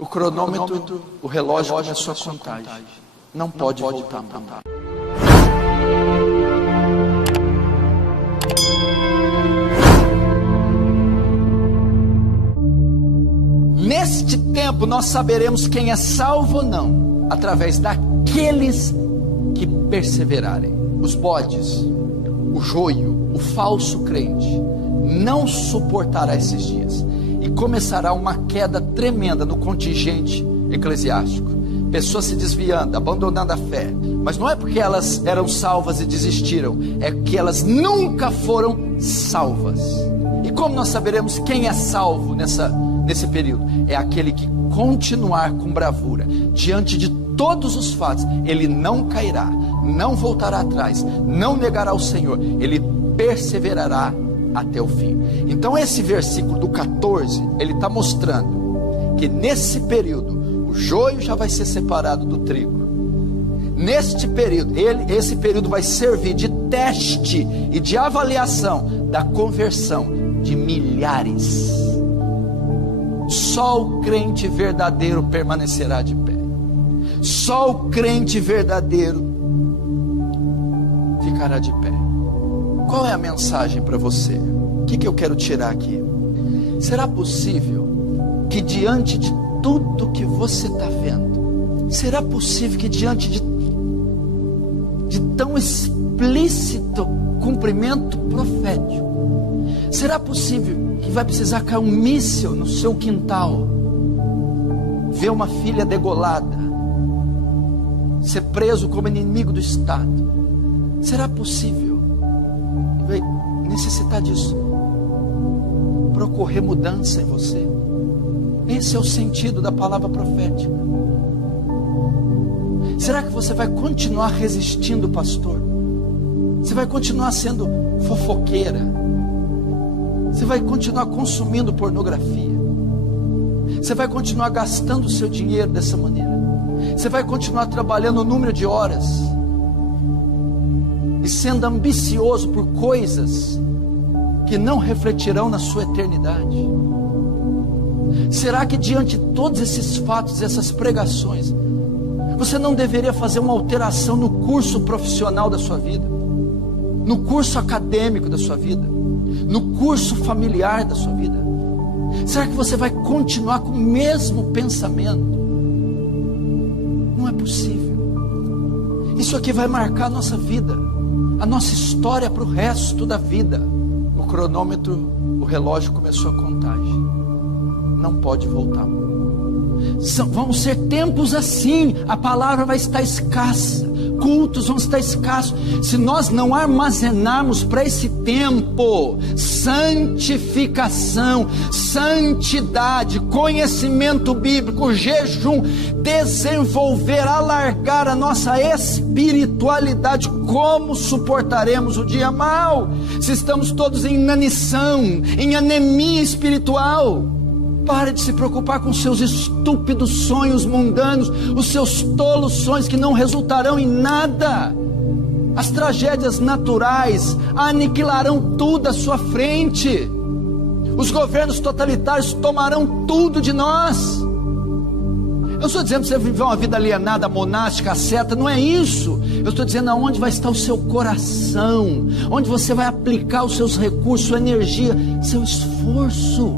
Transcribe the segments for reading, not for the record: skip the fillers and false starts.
O cronômetro, o relógio começou a contagem. Não pode voltar. Neste tempo nós saberemos quem é salvo ou não, através daqueles que perseverarem. Os bodes, o joio, o falso crente, não suportará esses dias. E começará uma queda tremenda no contingente eclesiástico. Pessoas se desviando, abandonando a fé. Mas não é porque elas eram salvas e desistiram, é que elas nunca foram salvas. E como nós saberemos quem é salvo nesse período? É aquele que continuar com bravura diante de todos os fatos. Ele não cairá, não voltará atrás, não negará o Senhor, ele perseverará até o fim. Então esse versículo do 14, ele está mostrando que nesse período o joio já vai ser separado do trigo. Neste período, esse período vai servir de teste e de avaliação da conversão de milhares. Só o crente verdadeiro permanecerá de pé. Só o crente verdadeiro ficará de pé. Qual é a mensagem para você? O que eu quero tirar aqui? Será possível que diante de tudo que você está vendo, será possível que diante de tão explícito cumprimento profético, será possível que vai precisar cair um míssil no seu quintal, ver uma filha degolada, ser preso como inimigo do Estado? Será possível vai necessitar disso para ocorrer mudança em você? Esse é o sentido da palavra profética. Será que você vai continuar resistindo, pastor? Você vai continuar sendo fofoqueira? Você vai continuar consumindo pornografia? Você vai continuar gastando o seu dinheiro dessa maneira? Você vai continuar trabalhando o número de horas e sendo ambicioso por coisas que não refletirão na sua eternidade? Será que diante de todos esses fatos, essas pregações, você não deveria fazer uma alteração no curso profissional da sua vida, no curso acadêmico da sua vida, no curso familiar da sua vida? Será que você vai continuar com o mesmo pensamento? Não é possível. Isso aqui vai marcar a nossa vida, a nossa história para o resto da vida. O cronômetro, o relógio começou a contagem. Não pode voltar. Vão ser tempos assim. A palavra vai estar escassa, cultos vão estar escassos. Se nós não armazenarmos para esse tempo santificação, santidade, conhecimento bíblico, jejum, desenvolver, alargar a nossa espiritualidade, como suportaremos o dia mau? Se estamos todos em inanição, em anemia espiritual. Pare de se preocupar com seus estúpidos sonhos mundanos, os seus tolos sonhos que não resultarão em nada. As tragédias naturais aniquilarão tudo à sua frente. Os governos totalitários tomarão tudo de nós. Eu não estou dizendo para você viver uma vida alienada, monástica, asceta, não é isso. Eu estou dizendo aonde vai estar o seu coração, onde você vai aplicar os seus recursos, sua energia, seu esforço.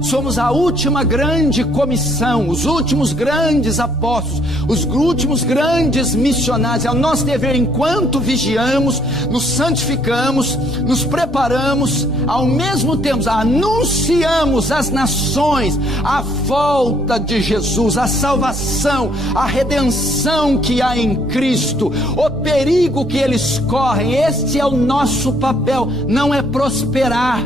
Somos a última grande comissão, os últimos grandes apóstolos, os últimos grandes missionários. É o nosso dever, enquanto vigiamos, nos santificamos, nos preparamos, ao mesmo tempo anunciamos às nações a volta de Jesus, a salvação, a redenção que há em Cristo, o perigo que eles correm. Este é o nosso papel. Não é prosperar,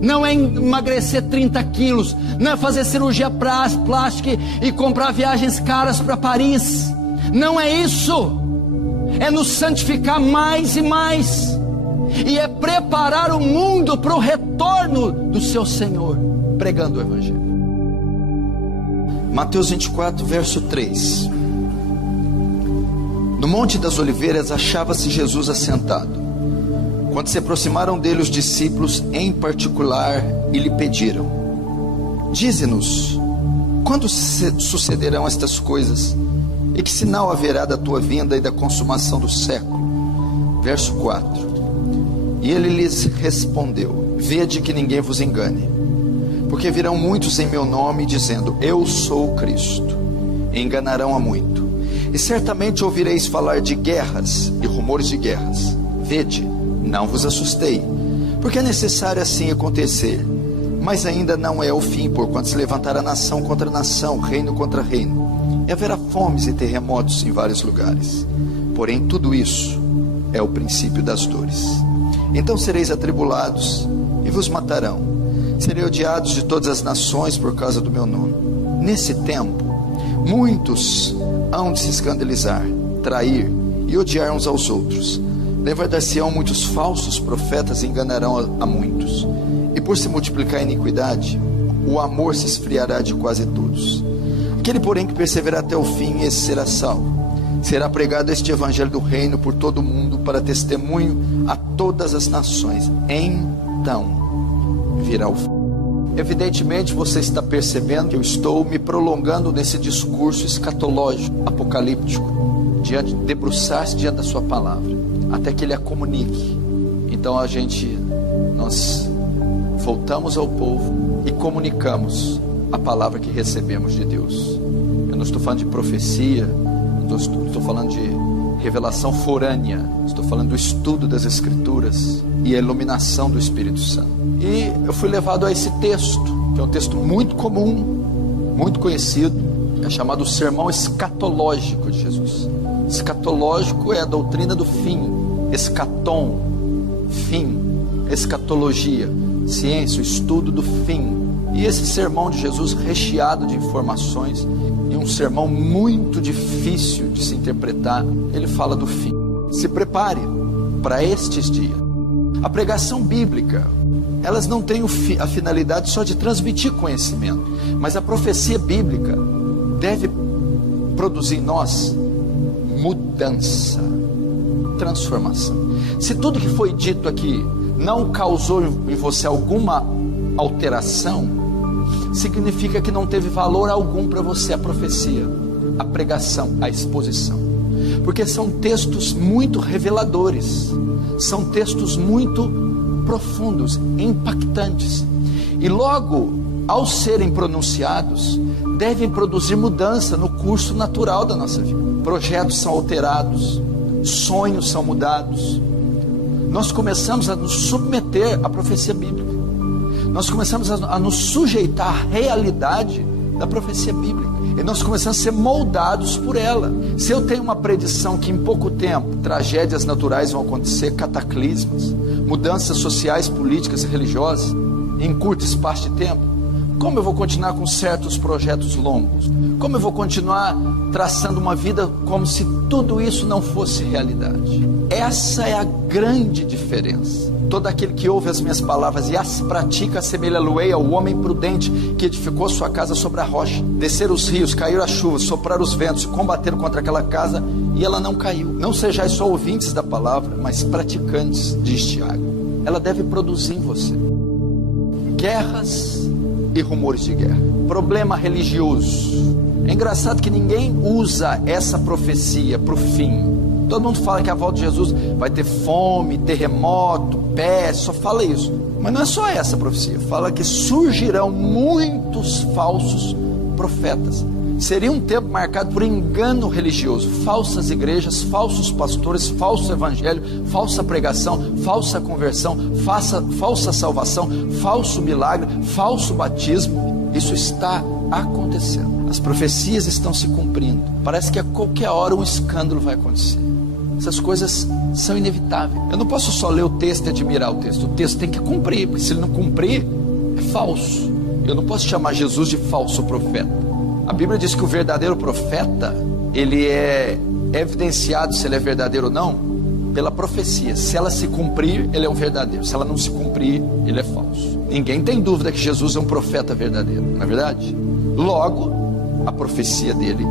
não é emagrecer 30 quilos, não é fazer cirurgia plástica e comprar viagens caras para Paris. Não é isso. É nos santificar mais e mais, e é preparar o mundo para o retorno do seu Senhor, pregando o Evangelho. Mateus 24, verso 3. No Monte das Oliveiras achava-se Jesus assentado. Quando se aproximaram dele os discípulos em particular e lhe pediram: dize-nos, quando sucederão estas coisas? E que sinal haverá da tua vinda e da consumação do século? Verso 4. E ele lhes respondeu: vede que ninguém vos engane, porque virão muitos em meu nome, dizendo: eu sou o Cristo, e enganarão a muito. E certamente ouvireis falar de guerras e rumores de guerras. Vede, não vos assustei, porque é necessário assim acontecer, mas ainda não é o fim, porquanto se levantará nação contra nação, reino contra reino, e haverá fomes e terremotos em vários lugares. Porém tudo isso é o princípio das dores. Então sereis atribulados e vos matarão, serei odiados de todas as nações por causa do meu nome. Nesse tempo muitos hão de se escandalizar, trair e odiar uns aos outros. Levantar-se-ão muitos falsos profetas e enganarão a muitos. E por se multiplicar a iniquidade, o amor se esfriará de quase todos. Aquele, porém, que perseverar até o fim, esse será salvo. Será pregado este evangelho do reino por todo o mundo, para testemunho a todas as nações. Então virá o fim. Evidentemente você está percebendo que eu estou me prolongando nesse discurso escatológico, apocalíptico, debruçar-se diante da sua palavra, até que ele a comunique. Então nós voltamos ao povo e comunicamos a palavra que recebemos de Deus. Eu não estou falando de profecia, estou falando de revelação forânea, estou falando do estudo das Escrituras e a iluminação do Espírito Santo. E eu fui levado a esse texto, que é um texto muito comum, muito conhecido, é chamado o sermão escatológico de Jesus. Escatológico é a doutrina do fim, escatom, fim, escatologia, ciência, o estudo do fim. E esse sermão de Jesus, recheado de informações, e um sermão muito difícil de se interpretar, ele fala do fim. Se prepare para estes dias. A pregação bíblica, elas não têm a finalidade só de transmitir conhecimento, mas a profecia bíblica deve produzir em nós mudança, transformação. Se tudo que foi dito aqui não causou em você alguma alteração, significa que não teve valor algum para você a profecia, a pregação, a exposição, porque são textos muito reveladores, são textos muito profundos, impactantes, e logo ao serem pronunciados devem produzir mudança no curso natural da nossa vida. Projetos são alterados, sonhos são mudados. Nós começamos a nos submeter à profecia bíblica, nós começamos a nos sujeitar à realidade da profecia bíblica, e nós começamos a ser moldados por ela. Se eu tenho uma predição que em pouco tempo tragédias naturais vão acontecer, cataclismos, mudanças sociais, políticas e religiosas em curto espaço de tempo, como eu vou continuar com certos projetos longos? Como eu vou continuar traçando uma vida como se tudo isso não fosse realidade? Essa é a grande diferença. Todo aquele que ouve as minhas palavras e as pratica, assemelha-lo-ei ao homem prudente que edificou sua casa sobre a rocha. Desceram os rios, caíram as chuvas, sopraram os ventos, combateram contra aquela casa e ela não caiu. Não sejais só ouvintes da palavra, mas praticantes, diz Tiago. Ela deve produzir em você guerras e rumores de guerra, problema religioso. É engraçado que ninguém usa essa profecia para o fim. Todo mundo fala que a volta de Jesus vai ter fome, terremoto, peste, só fala isso. Mas não é só essa profecia, fala que surgirão muitos falsos profetas. Seria um tempo marcado por engano religioso, falsas igrejas, falsos pastores, falso evangelho, falsa pregação, falsa conversão, falsa salvação, falso milagre, falso batismo. Isso está acontecendo. As profecias estão se cumprindo. Parece que a qualquer hora um escândalo vai acontecer. Essas coisas são inevitáveis. Eu não posso só ler o texto e admirar o texto. O texto tem que cumprir, porque se ele não cumprir, é falso. Eu não posso chamar Jesus de falso profeta. A Bíblia diz que o verdadeiro profeta, ele é evidenciado se ele é verdadeiro ou não, pela profecia. Se ela se cumprir, ele é um verdadeiro. Se ela não se cumprir, ele é falso. Ninguém tem dúvida que Jesus é um profeta verdadeiro, não é verdade? Logo, a profecia dele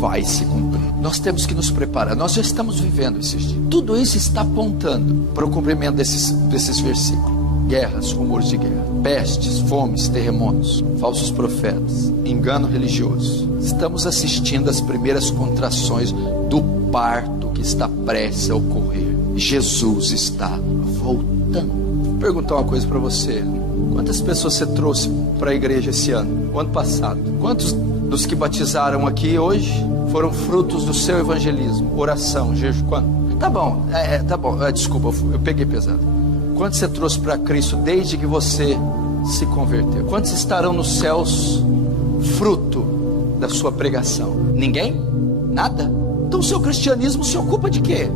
vai se cumprir. Nós temos que nos preparar. Nós já estamos vivendo esses dias. Tudo isso está apontando para o cumprimento desses versículos. guerras, rumores de guerra, pestes, fomes, terremotos, falsos profetas, engano religioso. Estamos assistindo às primeiras contrações do parto que está prestes a ocorrer. Jesus está voltando. Vou perguntar uma coisa para você: quantas pessoas você trouxe para a igreja esse ano, o ano passado? Quantos dos que batizaram aqui hoje foram frutos do seu evangelismo, oração, jejum? Quanto? Tá bom, desculpa, eu peguei pesado. Quantos você trouxe para Cristo desde que você se converteu? Quantos estarão nos céus fruto da sua pregação? Ninguém? Nada? Então o seu cristianismo se ocupa de quê?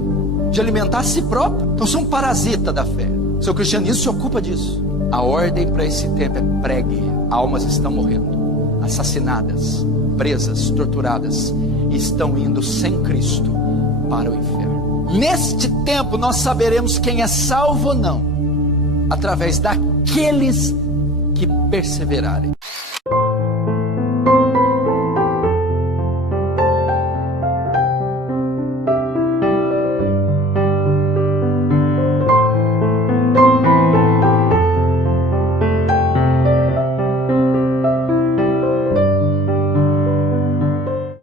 De alimentar a si próprio? Então você é um parasita da fé. O seu cristianismo se ocupa disso. A ordem para esse tempo é: pregue. Almas estão morrendo, assassinadas, presas, torturadas, e estão indo sem Cristo para o inferno. Neste tempo nós saberemos quem é salvo ou não, através daqueles que perseverarem.